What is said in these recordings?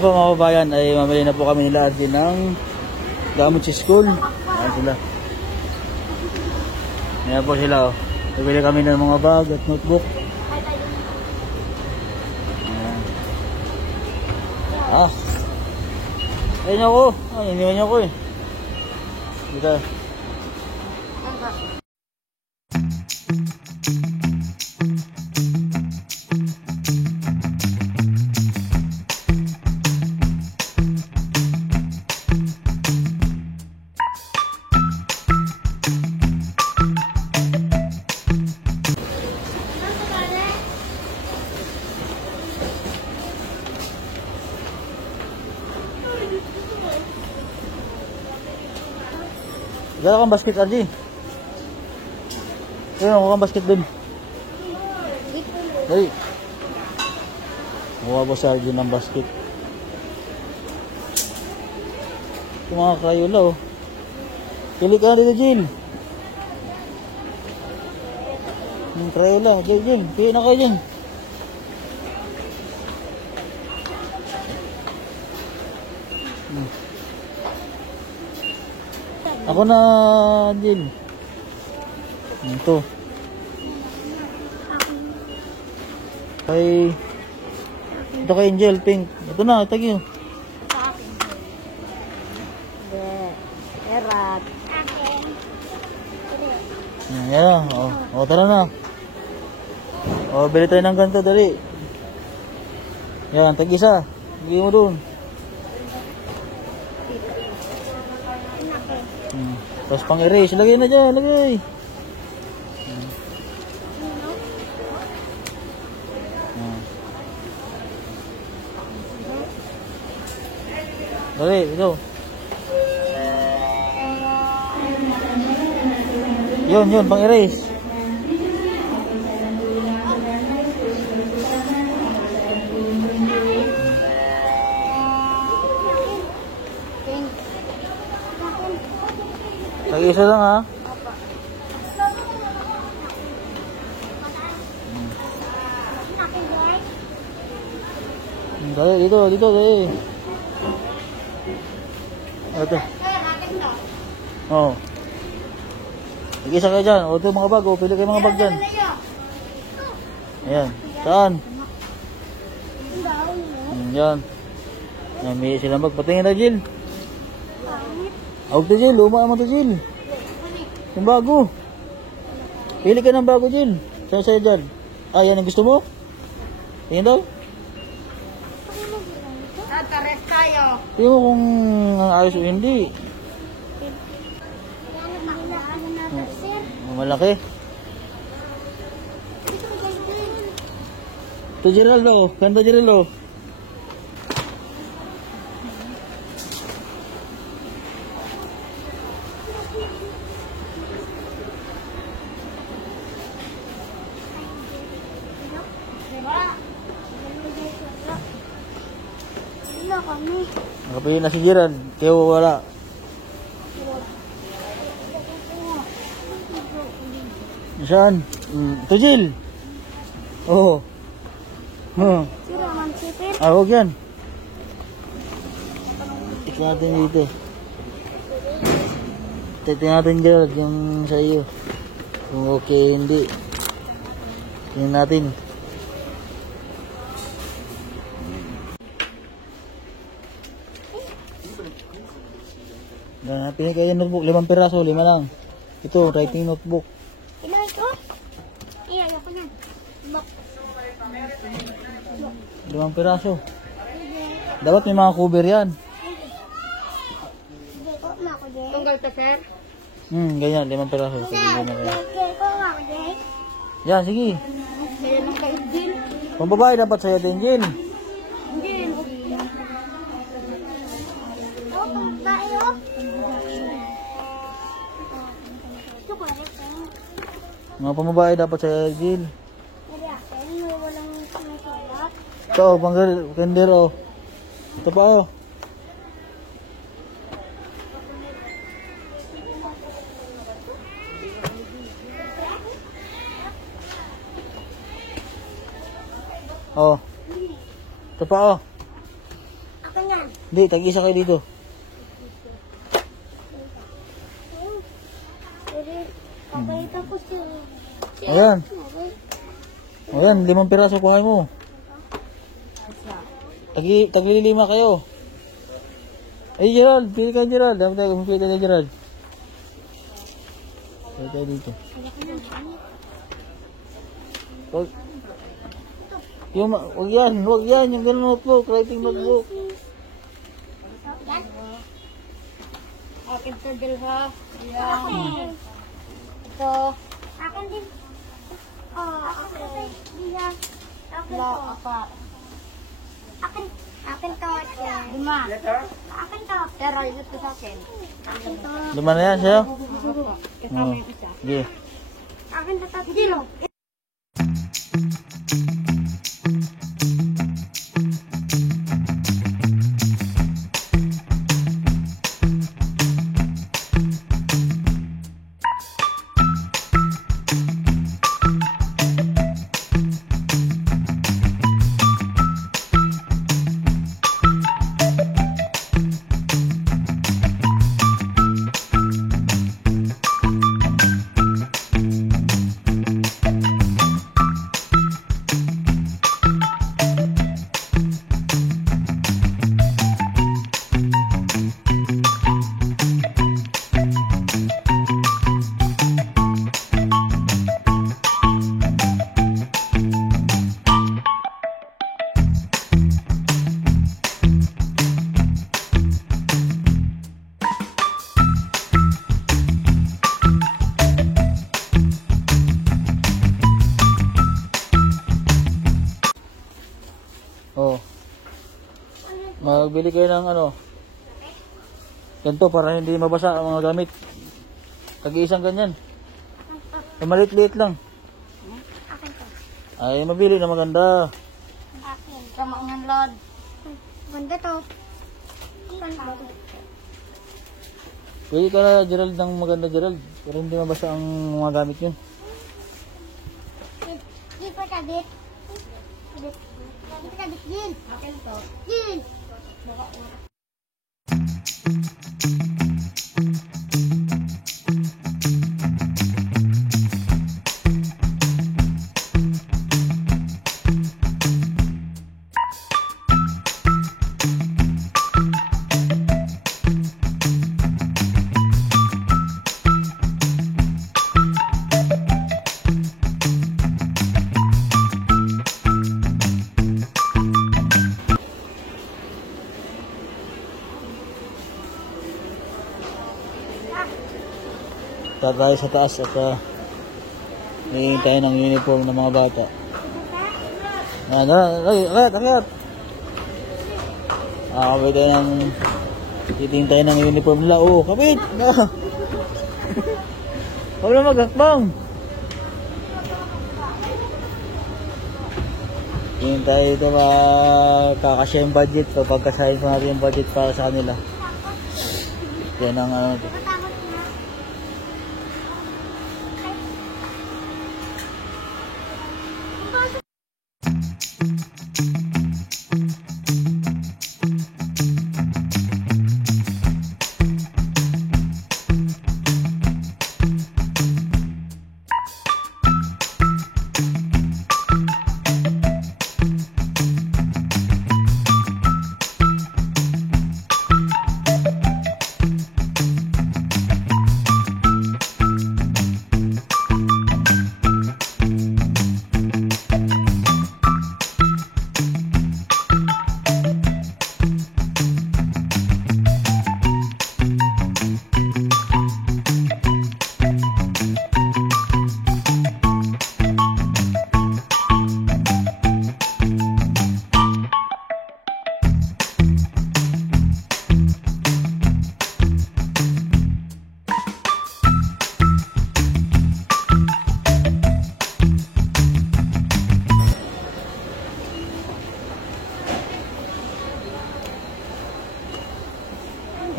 Ayan po mga kabayan, ay mamili na po kami nila din ng gamit sa school. Ayan sila. Ayan po sila oh. Bibili kami ng mga bag at notebook. Ayan. Ayun ako. Ay, iniwan ako eh. Dito. Dala kang basket, Arji. Ayun, ako kang basket dun. Dali. Mukha po si Arji ng basket. Ito mga Crayola, oh. Pili ka dito, Jill. Crayola. Jill. Pili na kayo dyan. Ako na, Jill. Ito. Ito kay Angel, pink. Ito na, tagyo. Erat. Yan. O, tara na. O, bili tayo ng ganito, dali. Yan, tag-isa. Bili mo doon. Tapos pang erase, lagay na dyan, lagay. Dali, ito. Yun, pang erase. Tag-isa lang ha. Dali, dito, dali. Ito. Tag-isa kayo dyan. O, ito mga bag. O, pili kayo mga bag dyan. Ayan. Saan? Yan. May silang bag. Patingin na, Jill. Huwag to, Jill. Luma naman to, Jill. Yung bago. Pili ka ng bago, Jill. Sa'yo dyan. Yan ang gusto mo? Tingin daw. Tares tayo. Tingin mo kung ayos o hindi. Malaki. Ito, Geraldo. Ganda, Geraldo. Nakapili na si Gerald, kaya wala. Saan? Ito, Jill. Oo. Huwag yan. Tignan natin dito. Tignan natin, Gerald, yung sa iyo. Kung okay, hindi. Tignan natin. Pinili kayo notebook, 5 piraso, 5 lang. Ito, writing notebook. Ilan ito? Ayoko na. 5 piraso. Dapat may mga cover yan. Tunggal to, sir? Ganyan, 5 piraso. Yan, sige. Kaya nang kain din. Pang babae dapat sa'yo din, Jill. Mga pambabae dapat sa Jill. Ito, pang kinder oh. Ito pa oh. Oh. Ito pa oh. Ako Hindi, tag-isa kayo dito. Okay, tapos yung... Ayan. Ayan, 5 piraso kuhay mo. Tagli-5 kayo. Ay, Gerald, pili ka Gerald. Dapat tayo kumipili na Gerald. Pili tayo dito. Wag yan, yung ganun notebook, writing notebook. Akin sa Dilha. Ayan. Ito. Akin din. Akin. Dilha. Akin to. Akin to. 5. Akin to. Pero ito sa akin. Akin to. 5 na yan sa'yo? Kasama yung isa. Sige. Akin to 3. Magbili kayo ng ano. Ganito para hindi mabasa ang mga gamit. Tag-iisang ganyan. Maliit-liit lang. Akin to. Ay, mabili na maganda. Akin. Sama ng lod. Ganda to. Pwede ka na Gerald ng maganda Gerald. Pero hindi mabasa ang mga gamit yun. Gil pa kabit. Gil pa kabit. Gil. Akin to. Gil. Tayo sa taas at hihintay ng uniform ng mga bata. Akit! Kapit tayo ng hihintay ng uniform nila. Oh, kapit! Huwag na maghakbang! Hihintay ito kakasya yung budget o pagkasahin pa natin yung budget para sa kanila. Yan ang ano.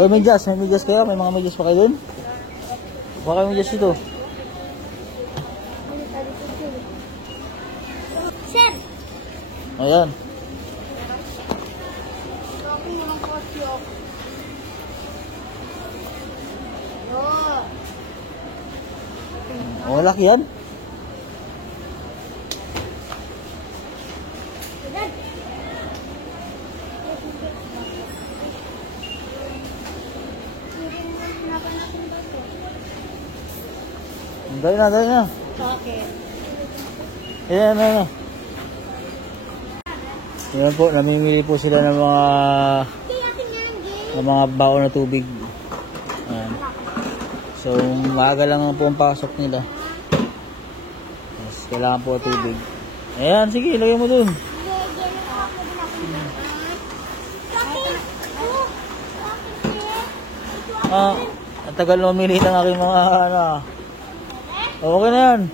May medyas kayo? May mga medyas pa kayo dun? Baka kayo medyas dito. Sir! Ayan. Okay naman po siya. Oh, laki yan. Dali na, dali na. Okay. Ayan, ayan. Ayan po, namimili po sila ng mga baon na tubig. Ayan. So, maaga lang po ang pasok nila. Yes, kailangan po tubig. Ayan, sige, ilagay mo dun. Ang tagal mamili ng aking mga ano. Okay na yan.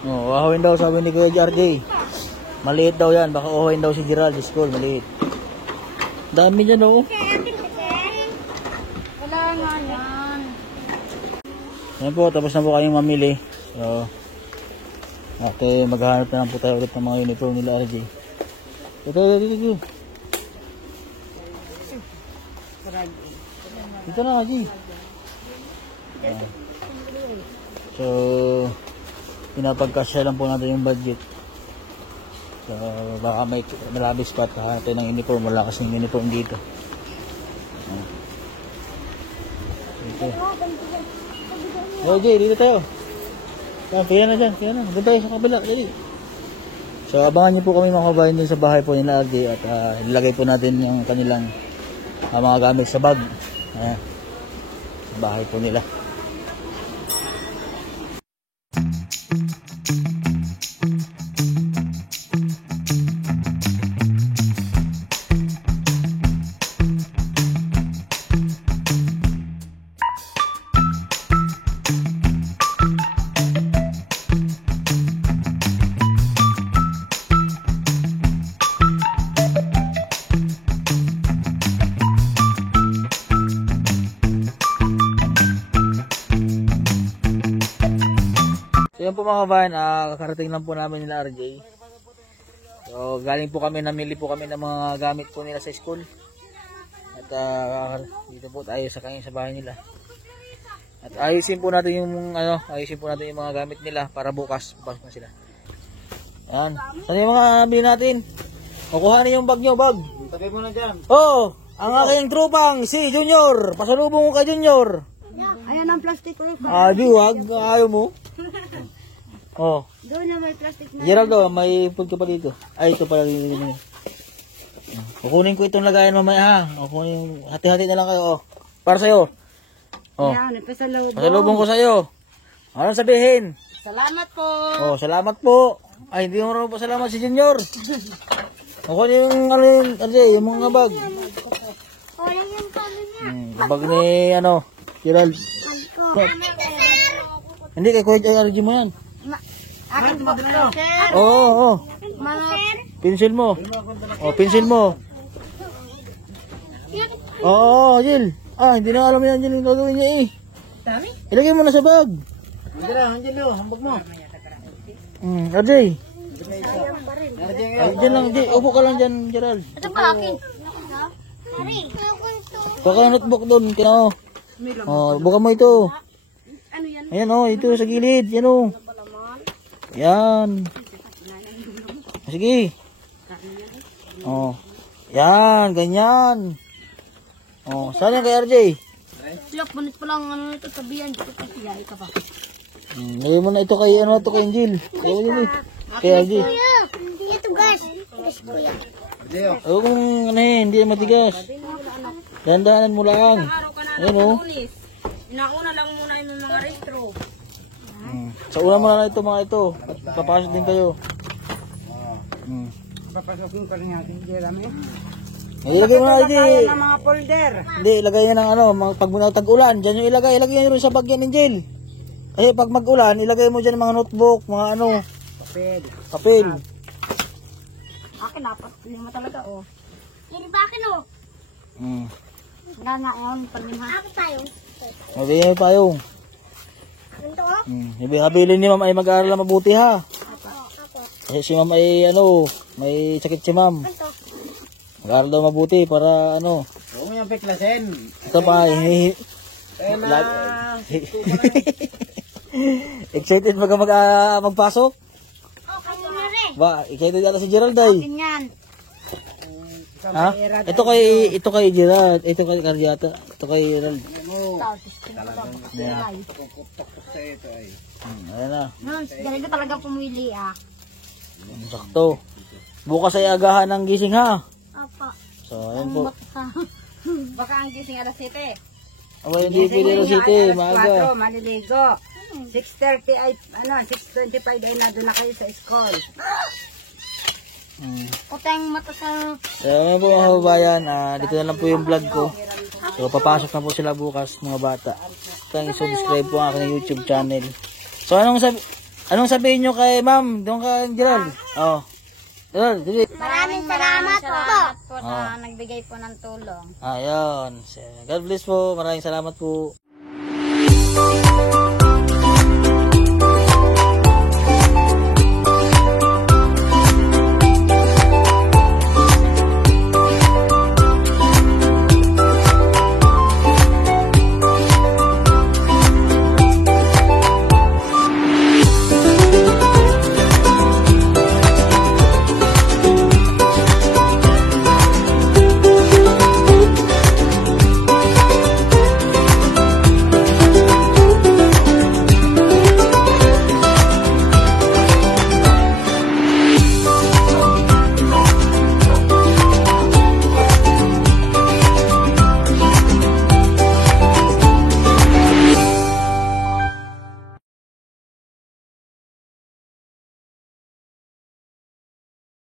Oh, wahawin daw sabi ni Kuya RJ. Maliit daw yan, baka uhayin daw si Gerald sa school, maliit. Dami dyan oh. Wala nga yan. Yan po, tapos na po kayong mamili. So, okay, maghahanap na lang po tayo ulit ng mga uniform nila RJ. Ito. Dito na RJ. So, pinapagkasya lang po natin yung budget. So, baka may malabis pa at ng uniform. Wala kasing uniform dito. Dito. Okay, dito tayo. Kaya na dyan. Doon tayo sa kabila. Dali. So, abangan niyo po kami mga kabayan dun sa bahay po nila RJ. At ilagay po natin yung kanilang mga gamit sa bag. Sa bahay po nila. So yan po mga kabayan, kakarating lang po namin nila RJ. So galing po kami, namili po kami ng mga gamit po nila sa school. At dito po tayo sa kanya sa bahay nila. At ayusin po natin yung mga gamit nila para bukas pasok na sila. Ayan. Saan yung mga bili natin? Kukuhanin yung bag nyo, bag. Tabi mo na dyan. Oh, ang aking tropang si Junior. Pasalubong ko kay Junior. Ayan ang plastic ko. Di wag, ayaw mo. Oh. Doon na may plastic na. Geraldo, may punto pa dito. Ay, ito pala dito. Kukunin ko itong lagayan mamaya ha. Kukunin, hati-hati na lang kayo. Oh. Para sa'yo. Oh. Ayan, pasalubong. Pasalubong ko sa'yo. Anong sabihin? Salamat po. Oh, salamat po. Ay, hindi mo rin po salamat si Junior. Kukunin yung mga bag. Oh, yung palo niya. Bag ni, Gerald. Oh. Hindi, kay Kuya RJ mo yan. Akin po. Oo. Pencil mo. Oh, pencil mo. Oo, Jill. Hindi na alam yan, Jill, yung gagawin niya eh. Dami? Ilagay mo na sa bag. Angelo, hambag mo. RJ. Sayang pa rin. Diyan lang, Jill. Upo ka lang dyan, Gerald. Ito pa akin. Baka notebook doon, kina mo. Oh, buka mo ito. Ano yan? Ayan ito sa gilid. Yan Yan. Sige. Yan, ganyan. Saan yan kay RJ? Siyak, bunit pa lang ito sabihan. Dito pa siya, ito pa. Ngayon mo na ito kay kay Angel. Kay RJ. Ito guys. Ito si Kuya. Kung hindi na matigas. Dandanan mo lang. Ayan Inauna lang muna yung mga retro. Sa una mo na ito mga ito. At papasok din kayo. Papasokin pa rin natin, Jeremy. Ilagay mo na RJ. Ng mga folder. Hindi, ilagay niya ng pag muna tag-ulan. Diyan yung ilagay niyo rin sa bagyan ng Angel. Kasi pag mag-ulan, ilagay mo dyan mga notebook, mga papel. Akin dapat 5 talaga Hindi ba akin Wala nga yun, 5. Ako tayo. Sabi niya yung payong. Habilin ni ma'am ay mag-aaral na mabuti ha. Kasi si ma'am ay may sakit si ma'am. Mag-aaral daw mabuti para Huwag mo yung peklasin. Ito pa, Kaya na, Excited magpasok? Oh, kayo na rin. Ba, excited yata si Gerald ay. Ganyan. Ha? Ito kay Gerald, ito kay Cardiata, ito kay Gerald. Ayan. tuktok sa ito ay. Ayan na. Ganito talaga pumili ah. Sakto. Bukas ay agahan ng gising ha. Apa. So, ayan po. Baka ang gising alas 7. Aba, hindi pwede City, maaga. 4, maliligo. 6:30 ay, 6:25 ay nandun na kayo sa school. Utang mata sa... Ayan po mga kababayan, dito na lang po yung vlog ko. So, papasok na po sila bukas mga bata. Thank you, subscribe po ang aking YouTube channel. So, anong sabihin nyo kay ma'am? Doon ka, Gerald? Oh. Gerald, dili. Maraming salamat po na nagbigay po ng tulong. Ayun. God bless po. Maraming salamat po.